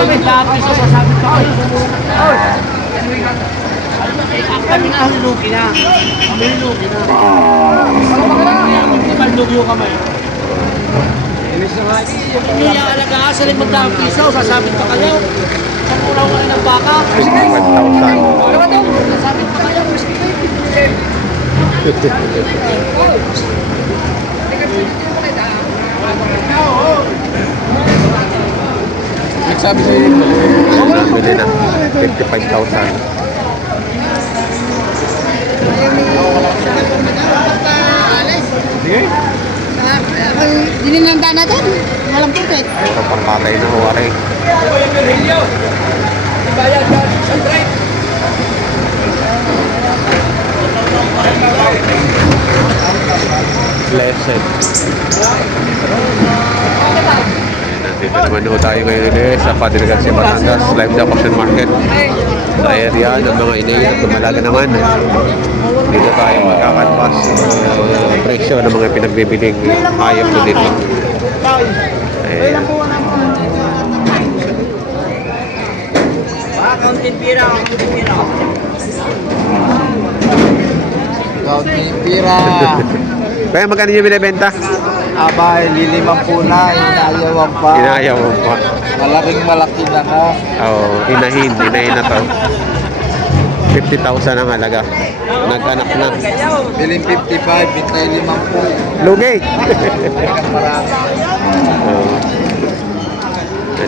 May dati sa sasabi ko. Kami na hilugi na. Kami hilugi na. Hindi man lugi yung kamay. Hindi niya alagaan sa 500 piso. Sasabit pa kayo. Sa muraw ka ng baka. 55,000. Sasabit pa kayo. Nagsabi sa'yo Bili na. 55,000. sige. Dininanda natin. Walang pupit. Puro pang patay na huwari. Blessed. Nandito naman ho tayo ngayon sa Padre Garcia Batangas Live the Auction Market sa area ng mga inay at Dumalaga naman. Dito tayo magkakanpas presyo ng mga pinagbibiling hayop ko dito. Ayan. Kaunting pira. Kaunting pira. Kaya magkano yung binibenta? Aba, lilimang po na. Inayawan pa. Inayaw mo pa. Malaking malaki na na. Oo, inahin na to. 50,000 ang halaga. Nag-anak na. Biling 55, bintay 5 po. Lugi! Marami. Oo.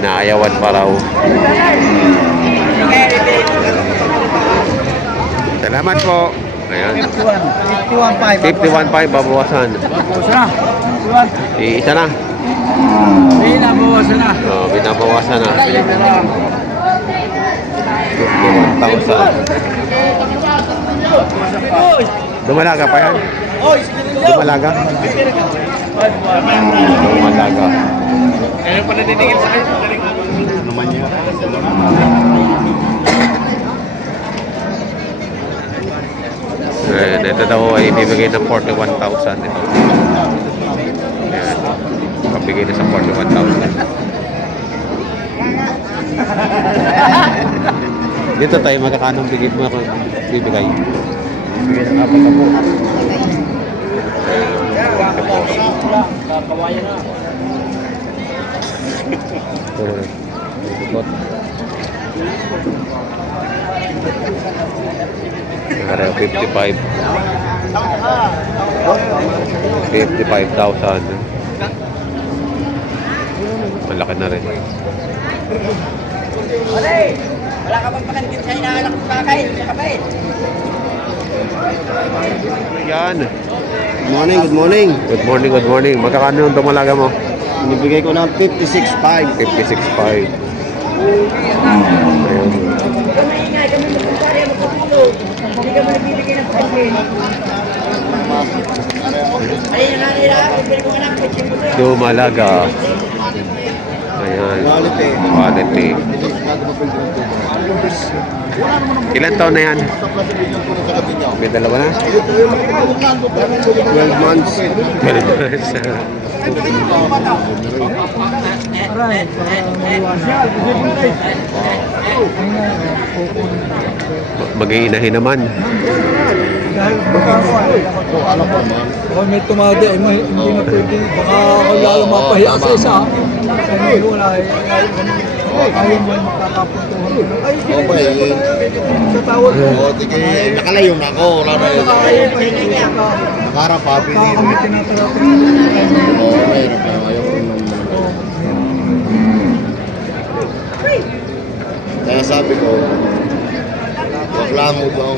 Naayawan pa raw. Salamat po. Ayan. 51.5. 51.5 babawasan. Bawasan na. Isa na. May nabawasan na. Oo, binabawasan na. 51,000. Dumalaga pa yan? Dumalaga? Dumalaga. Ano pa natitigil sa akin? Naman niya. Ayan, ito daw ay bibigay ng 41,000 ito. Ayan. Pabigay na sa 41,000. Dito tayo magkakanong bigay mo ako bibigay. Bigay ng 4 po. Kawayan na. Ito. Ikot. Nagkara 55. 55,000. Malaki na rin. Wala ka bang pakandit sa inaalak ng pakay? Kapay. Yan. Good morning, good morning. Good morning, good morning. Magkakano yung Dumalaga mo? Nibigay ko ng 56.5. 56.5. Ayun. Kami ingay, kami magkumpare, magkutulog. Hindi ka mo nagbibigay ng pakandit. Ayun nga nila, bibigay ko nga lang. Dumalaga. Ayan. Quality. Ilan taon na yan? May dalawa na? 12 months. 12 months. Mag-iinahin naman. Ano po, ma'am? Baka may tumagi, hindi na pwede. Baka ako lalo mapahiya sa isa. Ano, wala. Ayaw mo makakapuntuhan. Ay, Okay. sa tawag ko. O, tige, nakalayo na ako. Wala na yun. Ayaw pa yun. Nakarap pa, Baka kami pinili. tinatarapin. Oo, mahirap na. Ayaw ko naman. Kaya sabi ko, wag lang mo daw.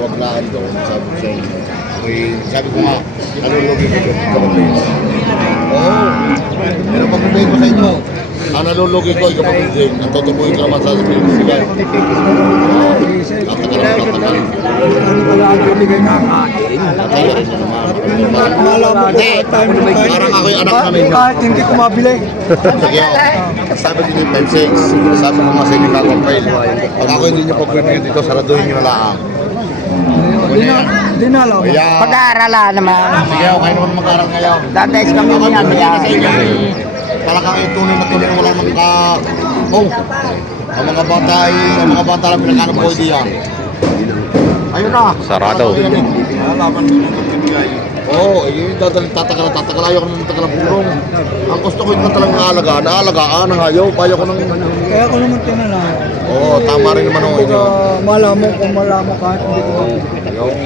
Wag lang daw. Sabi ko sa inyo. Sabi ko nga, nalulugi ko doon. Oo. Pero pag-ubay ko sa inyo, ang nalulugi ko, ikaw pag-ubay. Ang tutubuhin ko naman sa sila. Ano pala ang bibigay na kain? Akala mo Hindi, time to time. parang ako yung anak namin. Kahit hindi ko mabili. Sige ako. Sabi ko yung 5-6. Sabi ko nga sa inyo kakong file. Pag ako hindi nyo pagbibigyan dito, saraduhin nyo na lang. Hindi na, Hindi na alam. Kaya, Pag-aaralan naman. sige, okay naman mag-aral ngayon. Dates kami Ako, niyan. bibigyan na sa inyo. Talagang tunay na tunay wala mang ka... Oh, ang mga bata lang pinagkano po diyan. Ayun na. Sarado. Oo, yun tatakala. Ayaw ko nang tatagal pulong. Ang gusto ko yung talagang naalagaan, ang ayaw. Payo ko nang... Kaya ako naman tinanong. Oo, tama rin naman ako inyo. Malaman kung malaman kahit hindi ko Yung...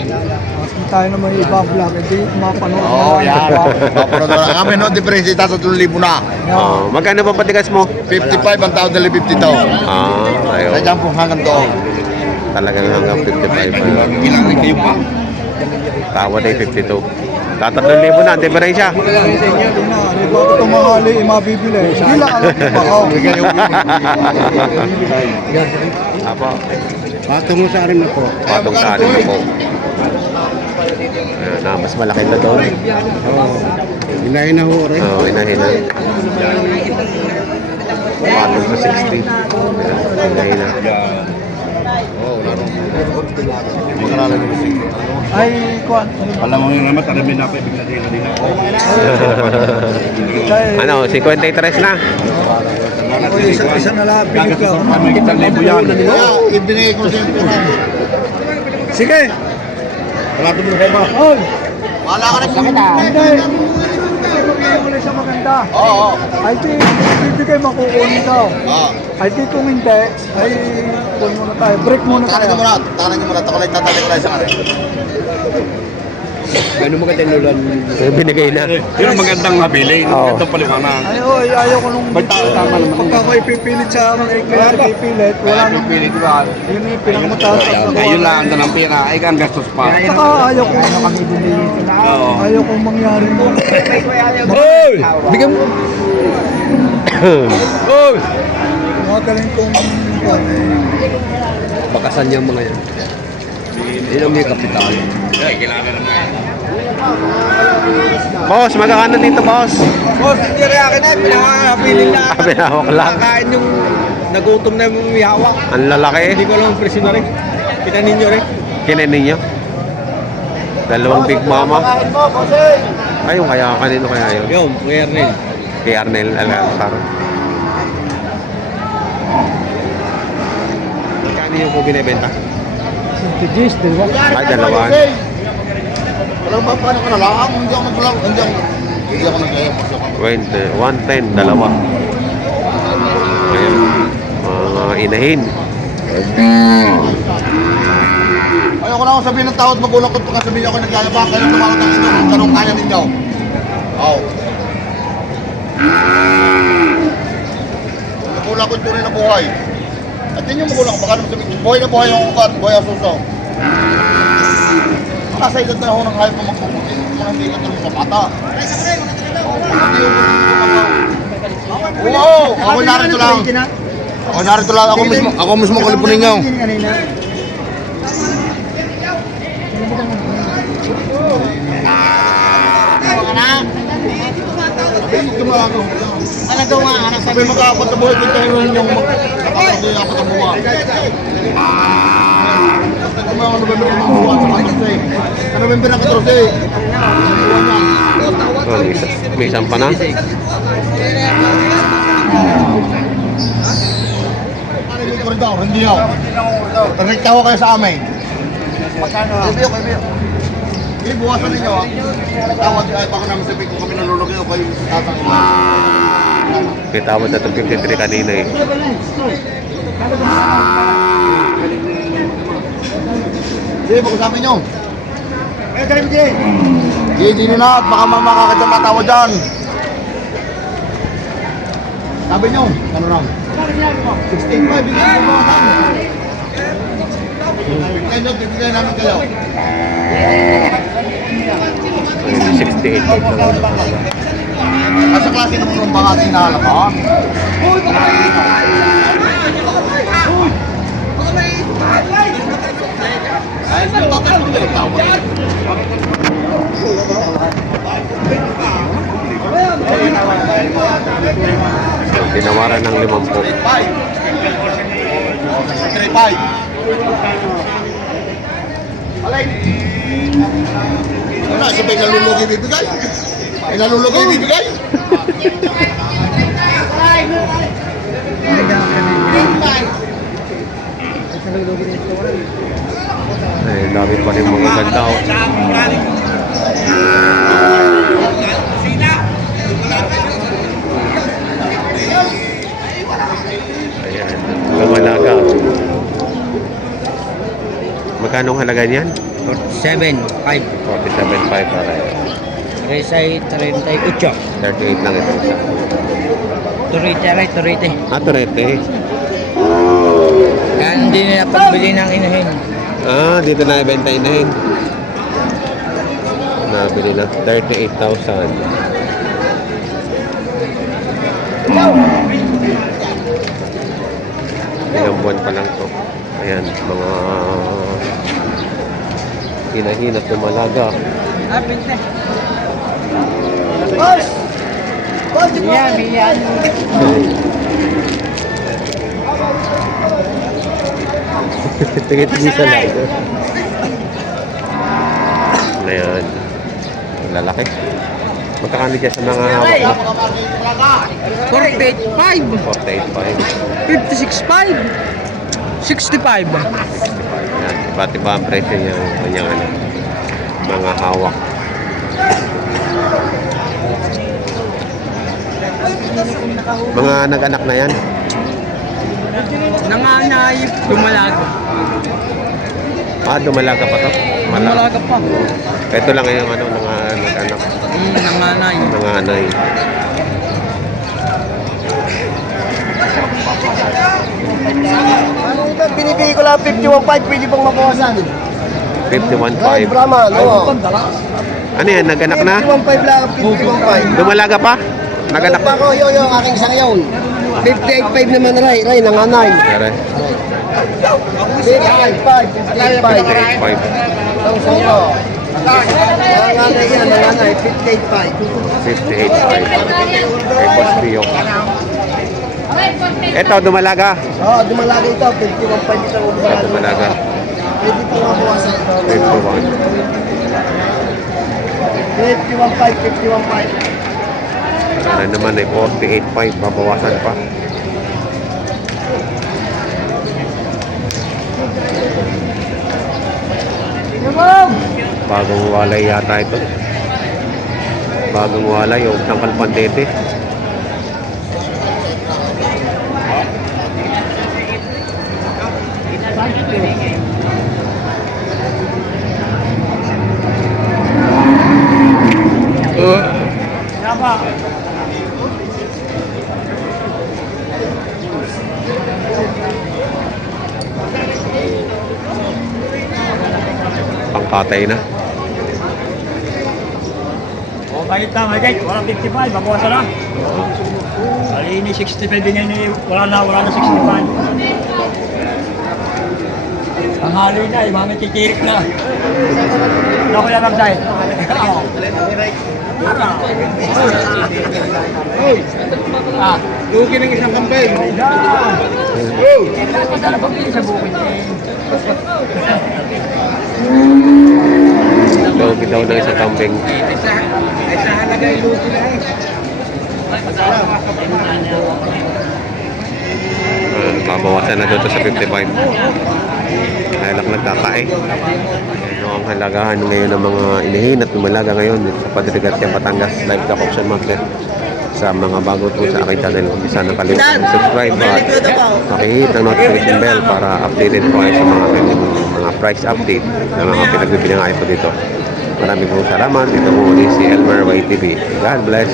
Kasi tayo naman yung iba vlog, hindi mapanood. Oo, yan. Papunod na lang. Kami no, difference ita 3,000 na. Oh, magkano ba patigas mo? 55 ang taon nila 50 taon. Ayun. Sadyan po hanggang doon. Talagang hanggang 55 pa. Ilang rin kayo pa? Tawad ay 52. Tatatlong libo na, diferensya. Hindi ba ito mahali, mabibili. Hindi lang alam ko ako. Apo, Patong mo sa akin na po. patong sa atin na po. Ayan na, mas malaki na doon. Inahin na ho rin. Oo, inahin na. Patong sa 60. Inahin na. Oo, wala rin. Hindi ka lalagay mo sige. Ay, kuwan. Alam mo yung naman, talamin na kaibig na sila nila. Ano, 53 na. Isa na lang, pilit lang. Kami kitang libo yan. Kaya, ibinigay ko sa inyo. Sige. Wala ito mo ba? Oy, Wala ka rin po. hindi. Bibigyan mo sa maganda. Oo. Ay, di, bibigay makukunin daw. Oo. Ay, di kung hindi, ay, kunin muna tayo. Break muna Takalan tayo. niyo muna. Takalan niyo muna. Takalay tatalik ko tayo sa kare. Gano'n maganda nulan. Binigay na. Yun ang magandang mabili. Oo. Magandang paliwanag. Ay, oy, ayaw ko nung... Ba't tama naman? Pagka ko ipipilit sa mga ikaya, ipipilit, wala nang... Pili, di ba? Yun yung pinakmataas. Ayun lang, ang ng pera. Ay, ang gastos pa. Saka ayaw ko kami Oo. ayaw kong mangyari mo. Hoy! Bigyan mo. Hoy! Mga galing kong... Bakasan niya mga yan. Yun ang may kapital. Ay, kailangan naman. Boss, magkakano dito, boss? Boss, hindi rin akin na, pinakapilin na. Pinahawak lang. Nakakain yung nagutom na yung ihawak. Ang lalaki. Hindi ko alam ang presyo na rin. Kinanin nyo rin. Kinanin niyo? Dalawang Big Mama. Ayun, kaya kanino kaya yun? Yun, kaya rin. Kay Arnel Alcázar. Magkano yung po binibenta? Tigis, di ba? Ay, dalawa. Walang ba paano ka na lang? Hindi ako naglalang. Hindi ako naglalang. 110, dalawa. Ayun. Mga inahin. Ayaw ko na ako sabihin ng tawad magulang ko. Pagka sabihin ako naglalaba. Kaya tumakot ang ito. Kung tanong kaya ninyo. Oo. Magulang ko tunay na buhay. At yun yung magulang ko. Baka naman sabihin. Buhay na buhay yung ukat. Buhay ang suso. Nasa edad na ako ng hayop na magpuputi. Mga hindi ka tulong sa bata. Oo, ako narito lang. Ako narito lang. Ako mismo kalipunin niyo. Sabi mag-aapat na buhay, kita rin yung mag-aapat na buhay. November na 14. Oh, may isang pa na. Hindi ako. Rekta ko kayo sa amin. Magkano? Ibiyo. Buwasan ninyo ha. Tawad ay baka namin sabihin kung kami nalulugay o kayo sa tatang. Kitawad na itong 53 kanina eh. Sige, pag-usapin nyo. Hindi nyo na at baka makakita matawa dyan. Sabi nyo, ano lang? 16.5, bigyan nyo mga saan. Bigyan namin kayo. 68. Sa klase naman ng mga tinahala ka. Tinawaran ng 50. 3.5. Alay. Kasi may nalulugi bibigay. May nalulugi bibigay. Ay, dami pa rin mga ganda. Oh. Ayan, lumalaga. Magkano ang halaga niyan? 7.5. 47.5 para. Resay 38. 38 lang ito isa. Turite, aray, turite. Ah, Torete. Kaya hindi nila pagbili ng inahin. Ah, dito na ibenta inahin. Nabili na 38,000. Ilang buwan pa lang to. Ayan, mga hinahin at lumalaga. Yan. Tingin-tingin sa lang. Ayan. Lalaki. Magkakano dyan sa mga hawak mo? 48.5, 48.5. 56.5, 65. Ayan. Iba't iba ang presyo niya. Kanyang ano, mga hawak. Mga nag-anak na yan. Nanganay, dumalag. Ah, dumalaga pa to? Dumalaga pa. Ito lang yung ano, nag-anak. Nanganay. Nanganay. Ano ito? Binibigay ko lang 51.5, pwede pang mabawasan. 51.5. Brahman, oo. Ano yan, nag-anak na? 51.5 lang, 51.5. Dumalaga pa? Nag-anak Pa ko, yung aking sangayon. 58.5 naman, Ray, nanganay. Pare, 58.5, 58.5. 5. Ang sangayo. Nanganay yan, nanganay, 58.5. 58.5. Kay Boss Pio. Ito, dumalaga. Oo, dumalaga ito, 51.5 isang Ito, dumalaga. Pwede pang mabawasan. 51. 51.5, 51.5. Sana naman ay 48.5. Babawasan pa. Bagong walay yata ito. Bagong walay o tangkal pandete. Pangkatay na. O, kahit tama, guys. Walang 55, mabawasan na. Alini, 65 din yan. Wala na 65. Ang haloy na, yung mga titirik na. Ako yan ang dahil. Lugi ng isang kampay. Lugi daw ng isang kambing. Babawasan na dito sa 55. Dahil lang nagkakain. Ano ang halagahan ngayon ng mga inihin at lumalaga ngayon dito sa Padre Garcia, Batangas Live Stock Auction Market. Sa mga bago po sa aking channel, huwag isa na kalimutan subscribe at pakihit ang notification bell para updated po kayo sa mga price update na mga pinagbibinangay po dito. Maraming po salamat. Ito po ulit si Elmer YTV. God bless.